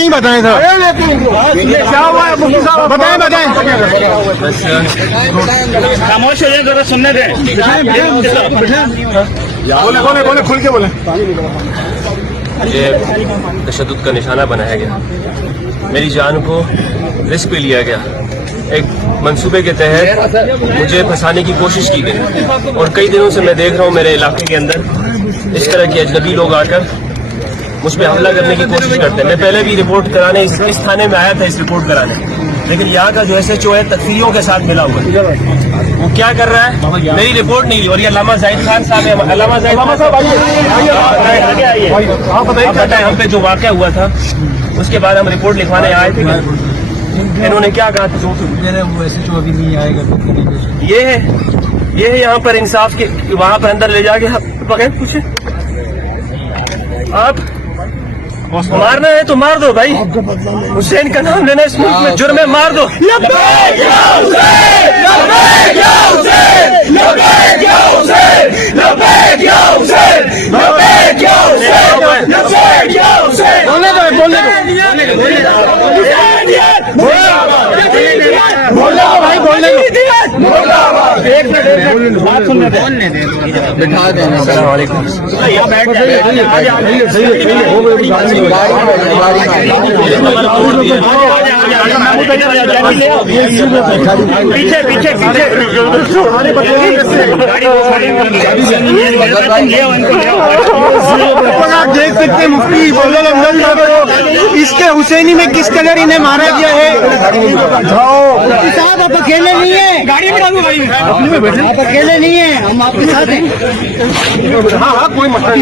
यही बताएं सर, क्या हुआ है मुफ्ती साहब, बताएं बताएं। खामोश हो जाए, जरा सुनने दें। बोले बोले बोले, खुल के बोले। ये तशद्दुद का निशाना बनाया गया, मेरी जान को रिस्क पे लिया गया, एक मंसूबे के तहत मुझे फंसाने की कोशिश की गई। और कई दिनों से मैं देख रहा हूँ मेरे इलाके के अंदर इस तरह के अजनबी लोग आकर मुझ पर हमला करने की कोशिश करते हैं। मैं पहले भी रिपोर्ट कराने इस थाने में आया था, इस रिपोर्ट कराने, लेकिन यहाँ का जो SHO है तकफीरियों के साथ मिला हुआ है। वो क्या कर रहा है, मेरी रिपोर्ट नहीं ली। और ये अल्लामा जाहिद खान साहब है, अल्लामा जाहिद साहब बताए हम पे जो वाक़या हुआ था, उसके बाद हम रिपोर्ट लिखवाने आए थे। इन्होंने क्या कहा था, SHO अभी नहीं आएगा। ये है यहाँ पर इंसाफ के, वहाँ पर अंदर ले जाके पकड़ पूछे आप मारना है तो मार दो भाई, हुसैन का नाम लेना इस मुल्क में जुर्म है, मार दो। भाई बोलने बिठा देना। पीछे पीछे पीछे आप देख सकते हैं मुफ्ती फजल अफजल साहब, इसके हुसैनी में किस कदर इन्हें मारा गया है। साहब आप अकेले नहीं है, गाड़ी में डालो, गाड़ी में आप अकेले नहीं है, हम आपके साथ हैं। हाँ हाँ कोई मसला नहीं।